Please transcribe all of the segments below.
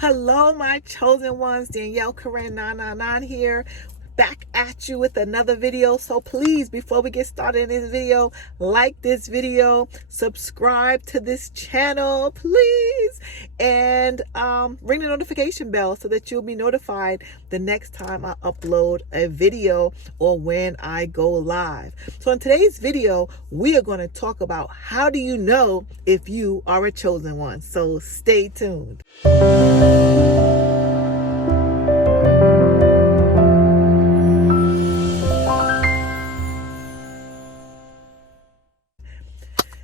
Hello, my chosen ones. Danielle Corinne 999 here, back at you with another video. So please, before we get started in this video, like this video, subscribe to this channel, please, and ring the notification bell so that you'll be notified the next time I upload a video or when I go live. So in today's video, we are going to talk about how do you know if you are a chosen one. So stay tuned.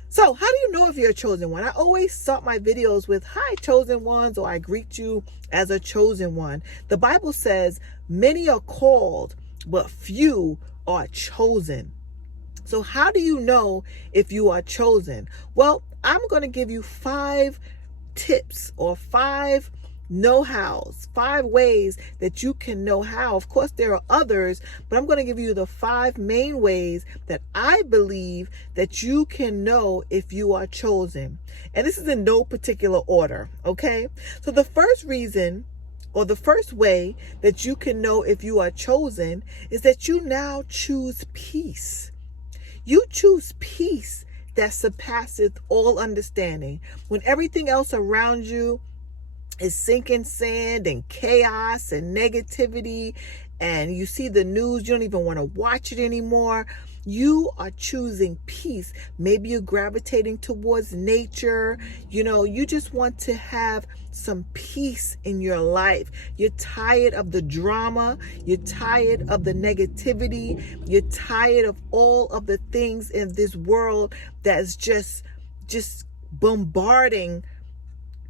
So how do you know if you're a chosen one? I always start my videos with, hi, chosen ones, or I greet you as a chosen one. The Bible says, many are called, but few are chosen. So how do you know if you are chosen? Well, I'm going to give you 5 tips or 5 know-hows, 5 ways that you can know how. Of course, there are others, but I'm going to give you the 5 main ways that I believe that you can know if you are chosen. And this is in no particular order, okay? So the first reason, or the first way that you can know if you are chosen, is that you now choose peace. You choose peace that surpasseth all understanding. When everything else around you is sinking sand and chaos and negativity, and you see the news, you don't even want to watch it anymore. You are choosing peace. Maybe you're gravitating towards nature. You just want to have some peace in your life. You're tired of the drama. You're tired of the negativity. You're tired of all of the things in this world that's just bombarding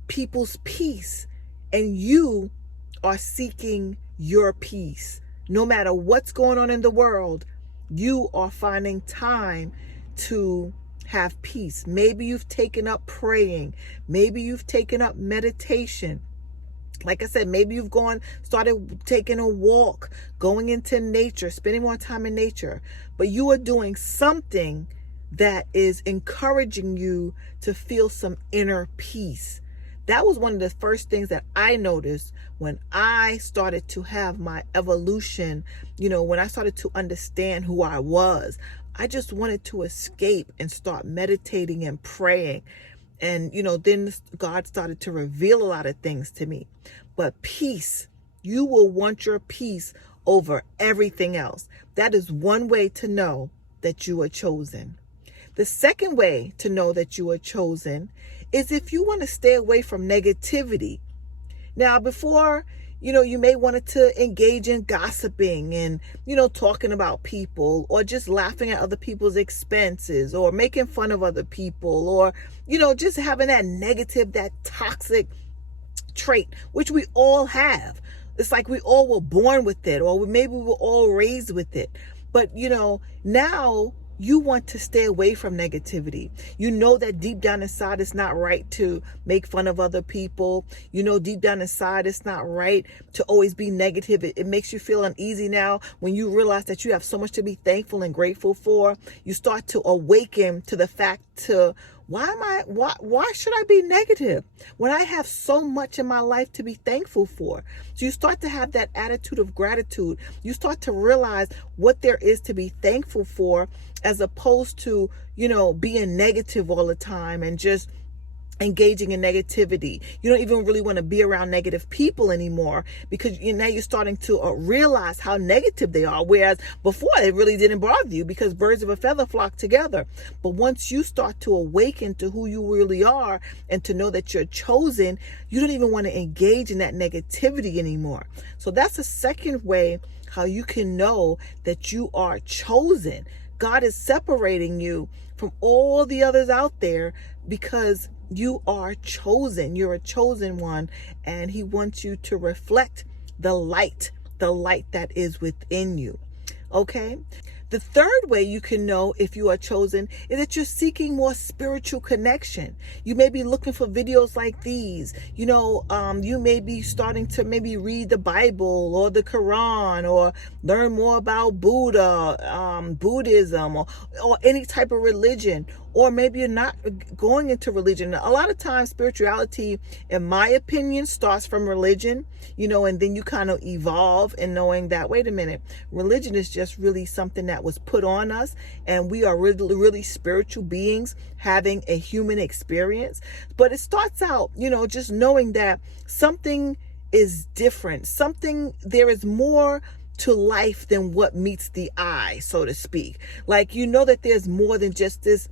people's peace. And you are seeking your peace. No matter what's going on in the world, you are finding time to have peace. Maybe you've taken up praying. Maybe you've taken up meditation. Like I said, maybe you've started taking a walk, going into nature, spending more time in nature. But you are doing something that is encouraging you to feel some inner peace. That was one of the first things that I noticed when I started to have my evolution, when I started to understand who I was. I just wanted to escape and start meditating and praying. And, then God started to reveal a lot of things to me. But peace, you will want your peace over everything else. That is one way to know that you are chosen. The second way to know that you are chosen is if you want to stay away from negativity. Now, before, you may want to engage in gossiping and, talking about people, or just laughing at other people's expenses, or making fun of other people, or, just having that negative, that toxic trait, which we all have. It's like we all were born with it, or maybe we were all raised with it. But, now you want to stay away from negativity. You know that deep down inside it's not right to make fun of other people. Deep down inside it's not right to always be negative. It makes you feel uneasy now when you realize that you have so much to be thankful and grateful for. You start to awaken to the fact why should I be negative when I have so much in my life to be thankful for? So you start to have that attitude of gratitude. You start to realize what there is to be thankful for, as opposed to, being negative all the time and just engaging in negativity. You don't even really want to be around negative people anymore, because now you're starting to realize how negative they are. Whereas before, it really didn't bother you because birds of a feather flock together. But once you start to awaken to who you really are and to know that you're chosen, you don't even want to engage in that negativity anymore. So that's the second way how you can know that you are chosen. God is separating you from all the others out there because you are chosen. You're a chosen one, and he wants you to reflect the light that is within you. Okay? The third way you can know if you are chosen is that you're seeking more spiritual connection. You may be looking for videos like these. You may be starting to maybe read the Bible or the Quran, or learn more about Buddhism, or any type of religion. or maybe you're not going into religion. A lot of times spirituality, in my opinion, starts from religion, and then you kind of evolve in knowing that, wait a minute, religion is just really something that was put on us, and we are really, really spiritual beings having a human experience. But it starts out, just knowing that something is different. There is more to life than what meets the eye, so to speak. Like, that there's more than just this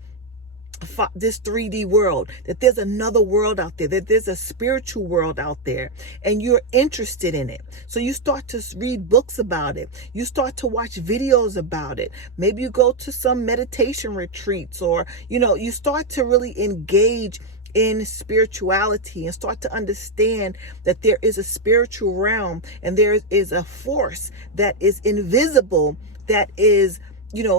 3D world, that there's another world out there, that there's a spiritual world out there, and you're interested in it. So you start to read books about it. You start to watch videos about it. Maybe you go to some meditation retreats, or, you start to really engage in spirituality and start to understand that there is a spiritual realm, and there is a force that is invisible, that is,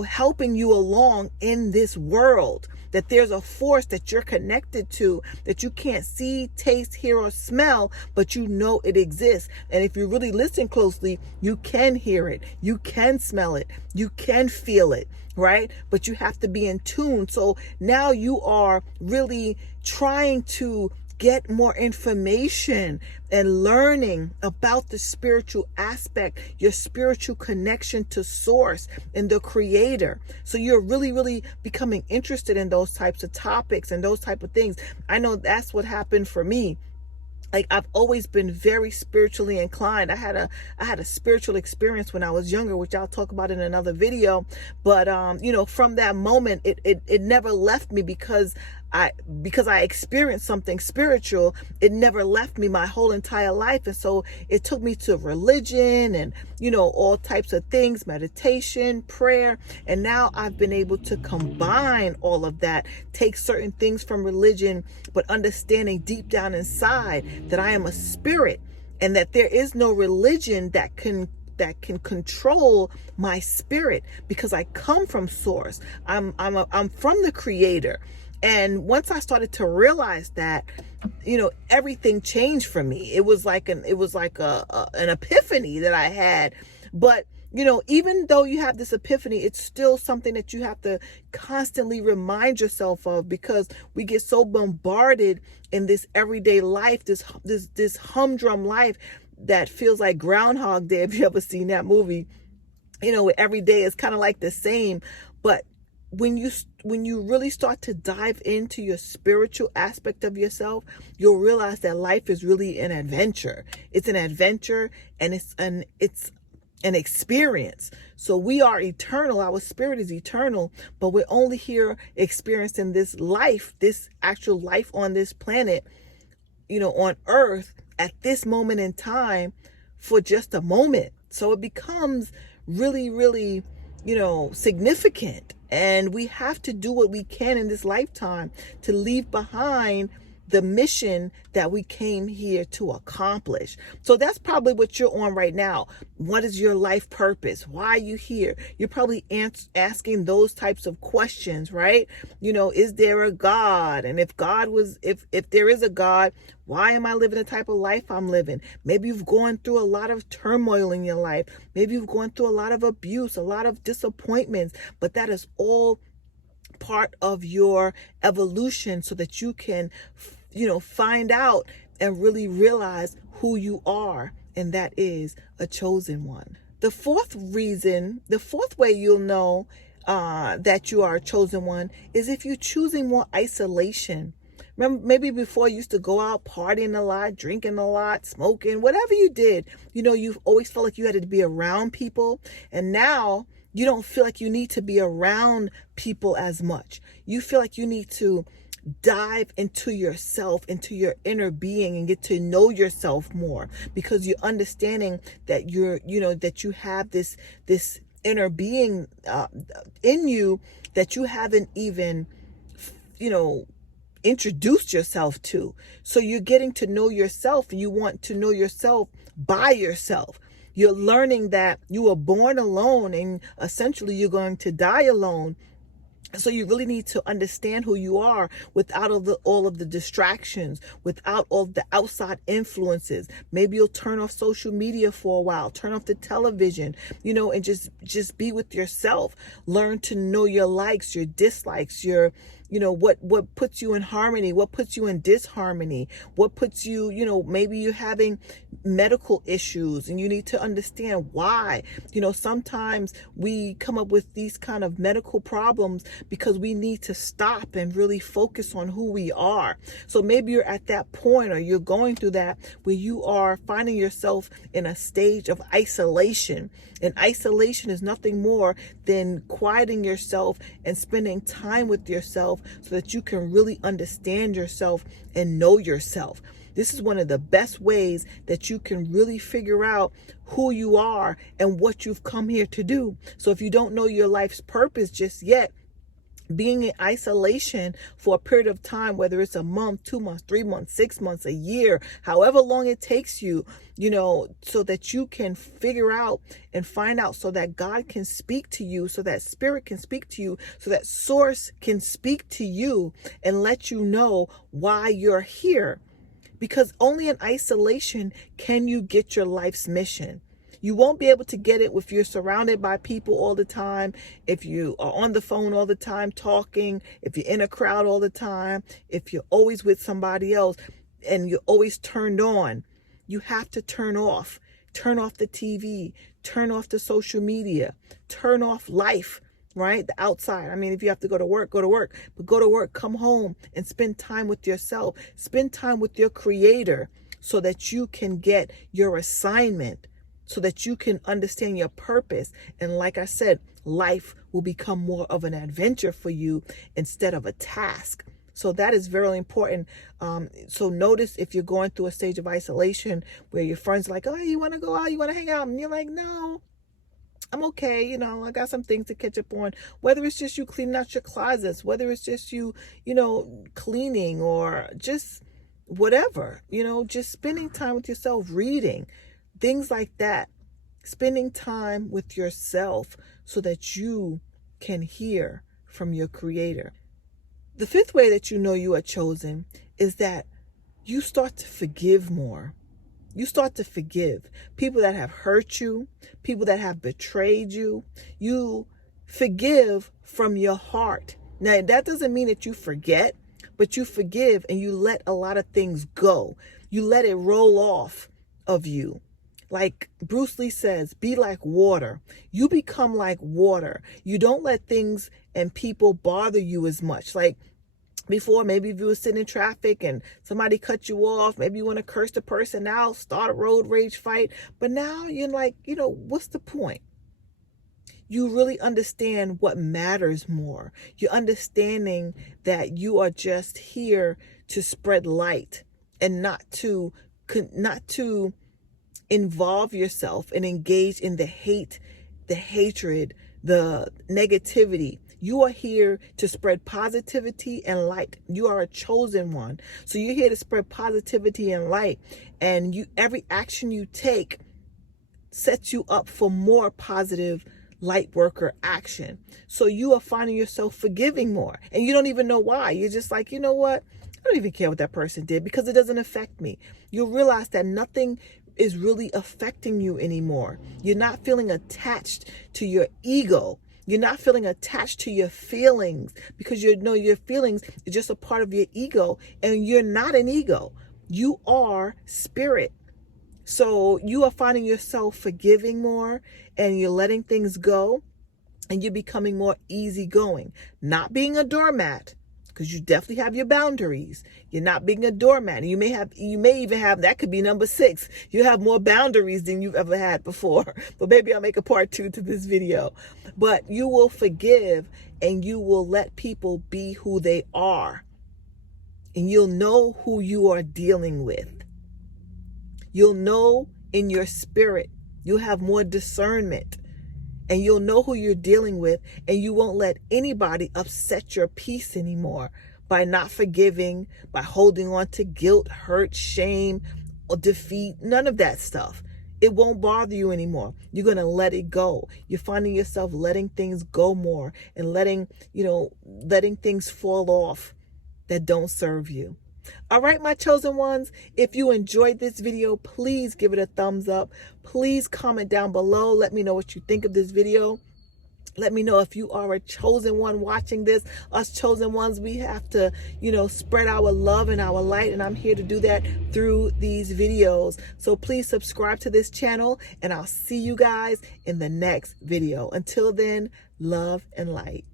helping you along in this world, that there's a force that you're connected to that you can't see, taste, hear, or smell, but it exists. And if you really listen closely, you can hear it, you can smell it, you can feel it, right? But you have to be in tune. So now you are really trying to get more information and learning about the spiritual aspect, your spiritual connection to source and the creator. So you're really, really becoming interested in those types of topics and those type of things. I know that's what happened for me. Like, I've always been very spiritually inclined. I had a spiritual experience when I was younger, which I'll talk about in another video. But from that moment, it never left me, because I experienced something spiritual. It never left me my whole entire life. And so it took me to religion and, all types of things, meditation, prayer. And now I've been able to combine all of that, take certain things from religion, but understanding deep down inside that I am a spirit, and that there is no religion that can control my spirit, because I come from source. I'm from the creator. And once I started to realize that, everything changed for me. It was like an epiphany that I had. But even though you have this epiphany, it's still something that you have to constantly remind yourself of, because we get so bombarded in this everyday life, this humdrum life that feels like Groundhog Day. If you ever seen that movie, every day is kind of like the same. But when you really start to dive into your spiritual aspect of yourself, you'll realize that life is really an adventure. It's an adventure, and it's an experience. So we are eternal. Our spirit is eternal, but we're only here experiencing this life, this actual life on this planet, on earth at this moment in time, for just a moment. So it becomes really, really, significant. And we have to do what we can in this lifetime to leave behind the mission that we came here to accomplish. So that's probably what you're on right now. What is your life purpose? Why are you here? You're probably asking those types of questions, right? Is there a God? And if there is a God, why am I living the type of life I'm living? Maybe you've gone through a lot of turmoil in your life. Maybe you've gone through a lot of abuse, a lot of disappointments, but that is all part of your evolution, so that you can find out and really realize who you are, and that is a chosen one. The fourth way you'll know that you are a chosen one is if you're choosing more isolation. Remember, maybe before you used to go out partying a lot, drinking a lot, smoking, whatever you did, you've always felt like you had to be around people. And now you don't feel like you need to be around people as much. You feel like you need to dive into yourself, into your inner being, and get to know yourself more, because you're understanding that that you have this inner being in you that you haven't even, introduced yourself to. So you're getting to know yourself, and you want to know yourself by yourself. You're learning that you were born alone, and essentially you're going to die alone. So you really need to understand who you are without all of the distractions, without all the outside influences. Maybe you'll turn off social media for a while, turn off the television, and just be with yourself. Learn to know your likes, your dislikes, your what puts you in harmony, what puts you in disharmony, what puts you, maybe you're having medical issues and you need to understand why. Sometimes we come up with these kind of medical problems because we need to stop and really focus on who we are. So maybe you're at that point, or you're going through that, where you are finding yourself in a stage of isolation. And isolation is nothing more than quieting yourself and spending time with yourself so that you can really understand yourself and know yourself. This is one of the best ways that you can really figure out who you are and what you've come here to do. So if you don't know your life's purpose just yet, being in isolation for a period of time, whether it's a month, 2 months, 3 months, 6 months, a year, however long it takes you, so that you can figure out and find out, so that God can speak to you, so that spirit can speak to you, so that source can speak to you and let you know why you're here. Because only in isolation can you get your life's mission. You won't be able to get it if you're surrounded by people all the time, if you are on the phone all the time talking, if you're in a crowd all the time, if you're always with somebody else and you're always turned on. You have to turn off the TV, turn off the social media, turn off life, right? The outside. I mean, if you have to go to work, but go to work, come home and spend time with yourself, spend time with your creator so that you can get your assignment, so that you can understand your purpose. And like I said, life will become more of an adventure for you instead of a task. So that is very important. So notice if you're going through a stage of isolation where your friends are like, oh, you want to go out, you want to hang out, and you're like, no, I'm okay. I got some things to catch up on, whether it's just you cleaning out your closets, whether it's just you, cleaning, or just whatever, just spending time with yourself, reading, things like that. Spending time with yourself so that you can hear from your creator. The fifth way that you know you are chosen is that you start to forgive more. You start to forgive people that have hurt you, people that have betrayed you. You forgive from your heart. Now, that doesn't mean that you forget, but you forgive and you let a lot of things go. You let it roll off of you. Like Bruce Lee says, be like water. You become like water. You don't let things and people bother you as much. Like before, maybe if you were sitting in traffic and somebody cut you off, maybe you want to curse the person out, start a road rage fight. But now you're like, what's the point? You really understand what matters more. You're understanding that you are just here to spread light and not to involve yourself and engage in the hate, the hatred, the negativity. You are here to spread positivity and light. You are a chosen one. So you're here to spread positivity and light. And every action you take sets you up for more positive light worker action. So you are finding yourself forgiving more. And you don't even know why. You're just like, you know what? I don't even care what that person did because it doesn't affect me. You'll realize that nothing is really affecting you anymore. You're not feeling attached to your ego. You're not feeling attached to your feelings because your feelings is just a part of your ego, and you're not an ego. You are spirit. So you are finding yourself forgiving more, and you're letting things go, and you're becoming more easygoing, not being a doormat, because you definitely have your boundaries. You're not being a doormat. You may even have, that could be number 6. You have more boundaries than you've ever had before. But maybe I'll make a part 2 to this video. But you will forgive and you will let people be who they are. And you'll know who you are dealing with. You'll know in your spirit. You'll have more discernment. And you'll know who you're dealing with, and you won't let anybody upset your peace anymore by not forgiving, by holding on to guilt, hurt, shame, or defeat, none of that stuff. It won't bother you anymore. You're going to let it go. You're finding yourself letting things go more and letting things fall off that don't serve you. All right, my chosen ones, if you enjoyed this video, please give it a thumbs up. Please comment down below. Let me know what you think of this video. Let me know if you are a chosen one watching this. Us chosen ones, we have to, spread our love and our light. And I'm here to do that through these videos. So please subscribe to this channel, and I'll see you guys in the next video. Until then, love and light.